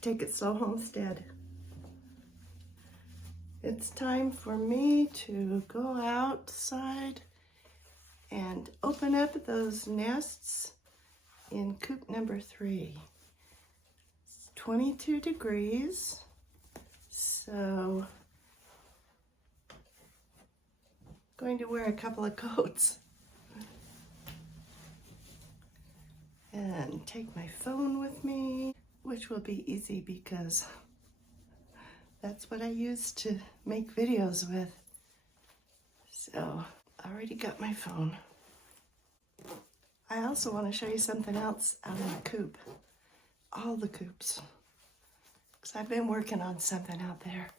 to Take It Slow Homestead. It's time for me to go outside and open up those nests in coop number 3. It's 22 degrees, so I'm going to wear a couple of coats and take my phone with me, which will be easy because that's what I use to make videos with. So I already got my phone. I also want to show you something else out in the coop. All the coops. Because I've been working on something out there.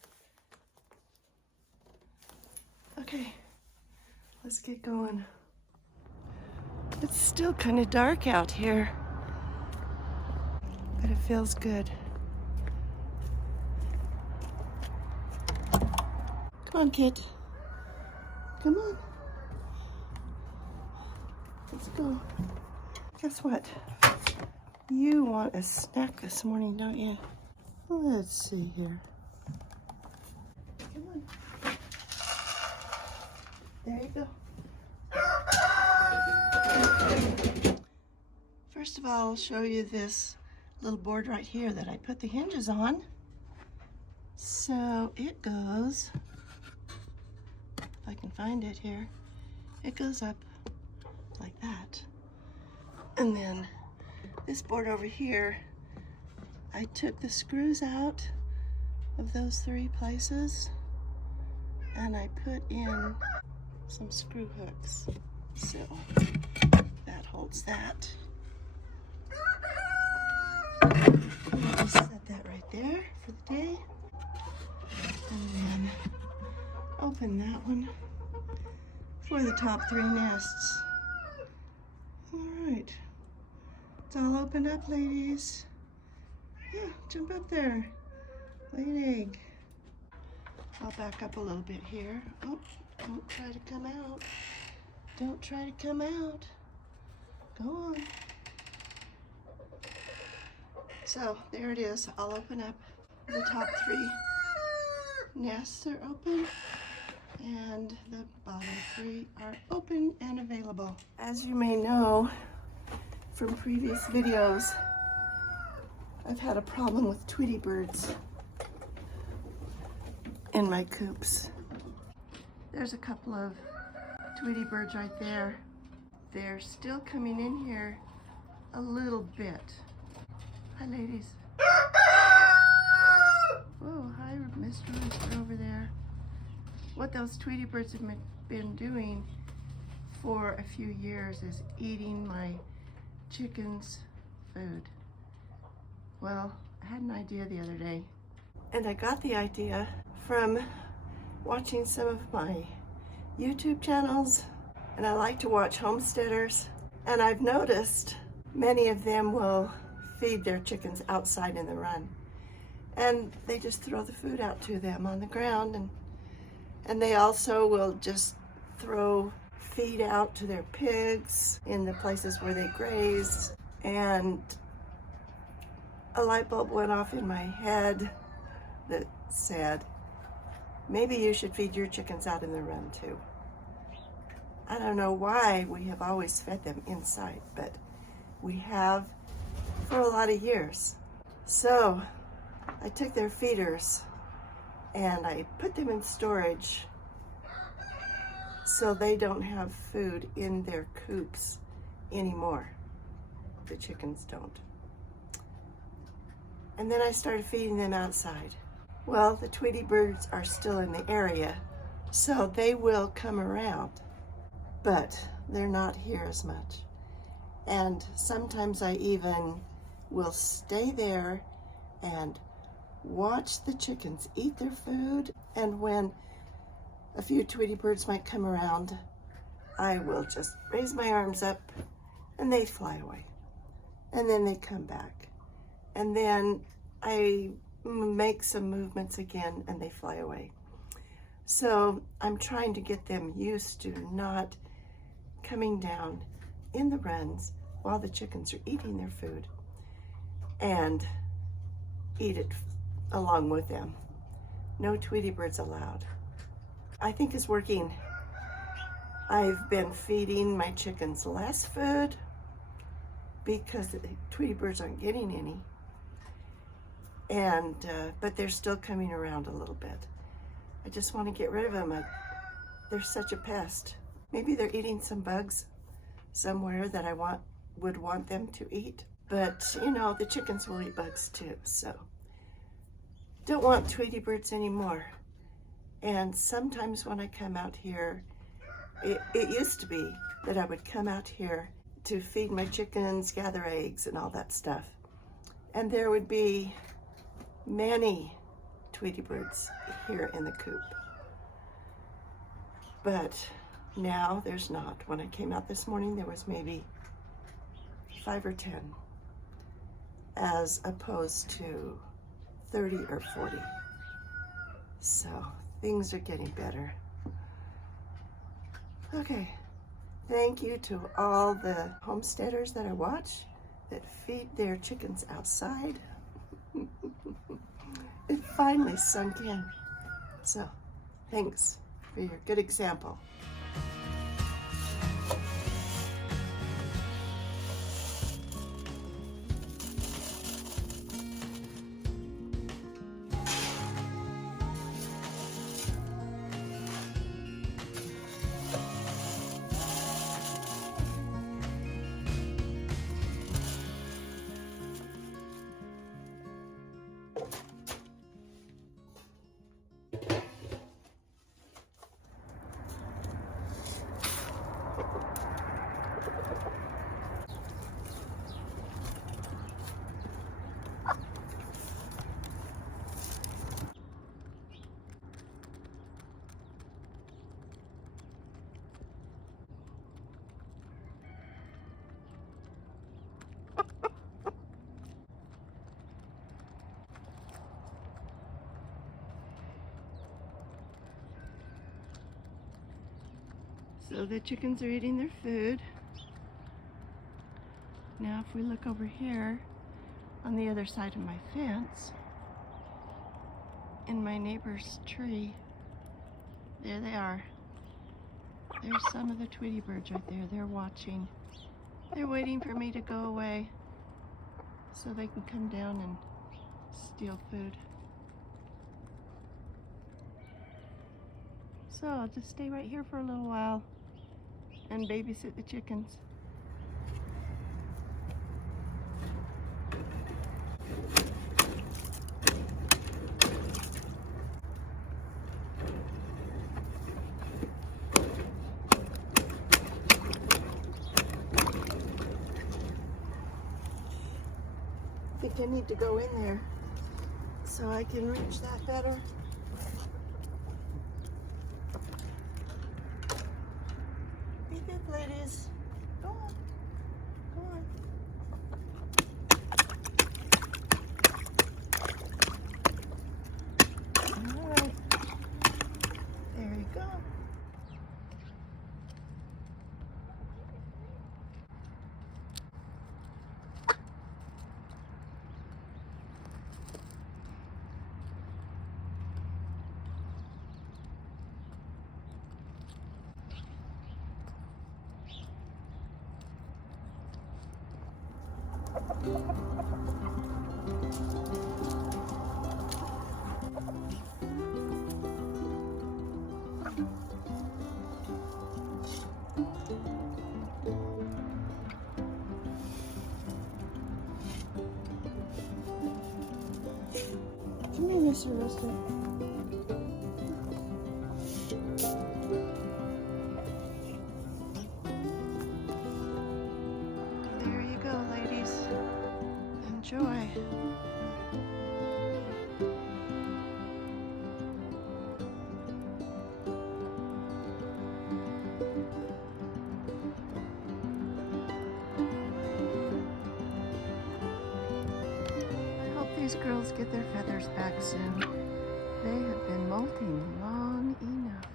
Okay, let's get going. It's still kind of dark out here, but it feels good. Come on, kid. Come on. Let's go. Guess what? You want a snack this morning, don't you? Let's see here. Come on. There you go. First of all, I'll show you this little board right here that I put the hinges on. So it goes, if I can find it here, it goes up like that. And then this board over here, I took the screws out of those 3 places and I put in some screw hooks. So that holds that. I'll just set that right there for the day. And then open that one for the top 3 nests. All right, it's all opened up, ladies. Yeah, jump up there, lay an egg. I'll back up a little bit here. Oh, don't try to come out. Don't try to come out. Go on. So there it is. I'll open up the top 3 nests are open and the bottom 3 are open and available. As you may know from previous videos, I've had a problem with Tweety birds in my coops. There's a couple of Tweety birds right there. They're still coming in here a little bit. Hi, ladies. Whoa, hi, Mr. Rooster over there. What those Tweety birds have been doing for a few years is eating my chickens' food. Well, I had an idea the other day, and I got the idea from watching some of my YouTube channels, and I like to watch homesteaders, and I've noticed many of them will feed their chickens outside in the run, and they just throw the food out to them on the ground, and they also will just throw feed out to their pigs in the places where they graze. And a light bulb went off in my head that said, maybe you should feed your chickens out in the run too. I don't know why we have always fed them inside, but we have for a lot of years. So I took their feeders and I put them in storage so they don't have food in their coops anymore. The chickens don't. And then I started feeding them outside. Well, the Tweety birds are still in the area, so they will come around, but they're not here as much. And sometimes I even will stay there and watch the chickens eat their food, and when a few Tweety birds might come around, I will just raise my arms up and they fly away. And then they come back. And then I make some movements again and they fly away. So I'm trying to get them used to not coming down in the runs while the chickens are eating their food. And eat it along with them. No Tweety birds allowed. I think it's working. I've been feeding my chickens less food because the Tweety birds aren't getting any. And, but they're still coming around a little bit. I just want to get rid of them. They're such a pest. Maybe they're eating some bugs somewhere that I would want them to eat. But, you know, the chickens will eat bugs too, so. Don't want Tweety birds anymore. And sometimes when I come out here, it used to be that I would come out here to feed my chickens, gather eggs, and all that stuff. And there would be many Tweety birds here in the coop. But now there's not. When I came out this morning, there was maybe 5 or 10, as opposed to 30 or 40. So things are getting better. Okay, thank you to all the homesteaders that I watch that feed their chickens outside. It finally sunk in. So thanks for your good example. So the chickens are eating their food. Now if we look over here on the other side of my fence, in my neighbor's tree, there they are. There's some of the Tweety birds right there. They're watching. They're waiting for me to go away so they can come down and steal food. So I'll just stay right here for a little while and babysit the chickens. I think I need to go in there so I can reach that better. Be good, ladies. Go on. Go on. All right. There you go. Come here, Mr. Rooster. There you go, ladies. Enjoy. These girls get their feathers back soon. They have been molting long enough.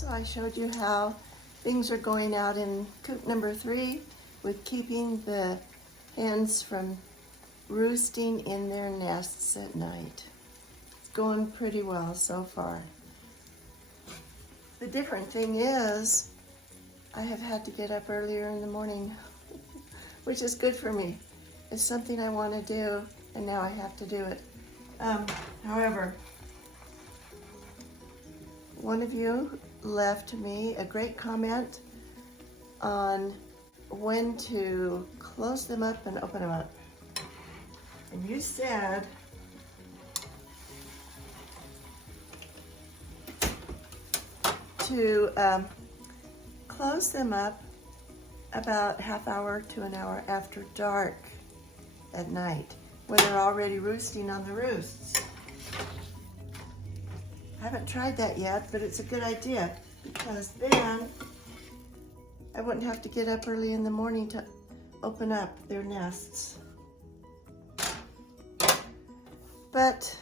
So I showed you how things are going out in coop number 3 with keeping the hens from roosting in their nests at night. It's going pretty well so far. The different thing is I have had to get up earlier in the morning, which is good for me. It's something I want to do, and now I have to do it. However, one of you left me a great comment on when to close them up and open them up. And you said to close them up about half hour to an hour after dark at night, when they're already roosting on the roosts. I haven't tried that yet, but it's a good idea, because then I wouldn't have to get up early in the morning to open up their nests. But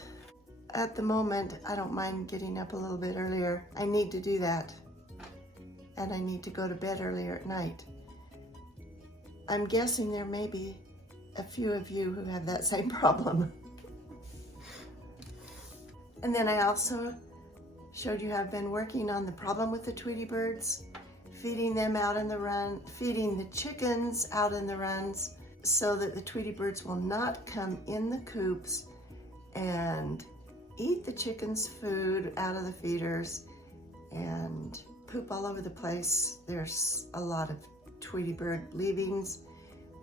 at the moment, I don't mind getting up a little bit earlier. I need to do that, and I need to go to bed earlier at night. I'm guessing there may be a few of you who have that same problem. And then I also showed you how I've been working on the problem with the Tweety birds, feeding them out in the run, feeding the chickens out in the runs, so that the Tweety birds will not come in the coops and eat the chickens' food out of the feeders and poop all over the place. There's a lot of Tweety bird leavings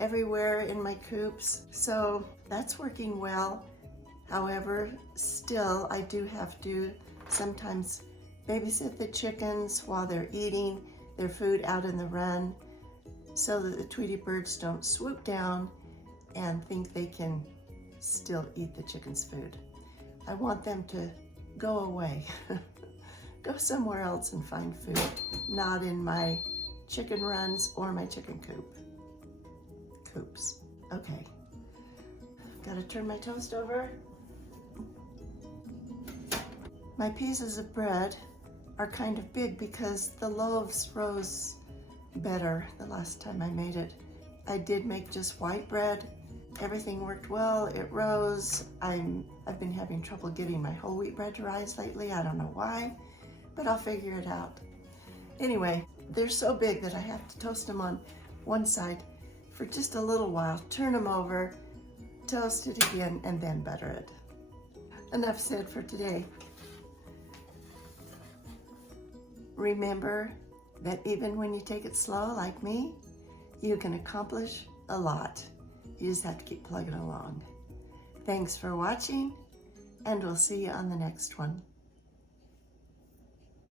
everywhere in my coops, so that's working well. However, still I do have to sometimes babysit the chickens while they're eating their food out in the run, so that the Tweety birds don't swoop down and think they can still eat the chicken's food. I want them to go away, go somewhere else and find food, not in my chicken runs or my chicken coops. Okay, gotta turn my toast over. My pieces of bread are kind of big because the loaves rose better the last time I made it. I did make just white bread. Everything worked well, it rose. I've been having trouble getting my whole wheat bread to rise lately. I don't know why, but I'll figure it out. Anyway, they're so big that I have to toast them on one side for just a little while, turn them over, toast it again, and then butter it. Enough said for today. Remember that even when you take it slow like me, you can accomplish a lot. You just have to keep plugging along. Thanks for watching, and we'll see you on the next one.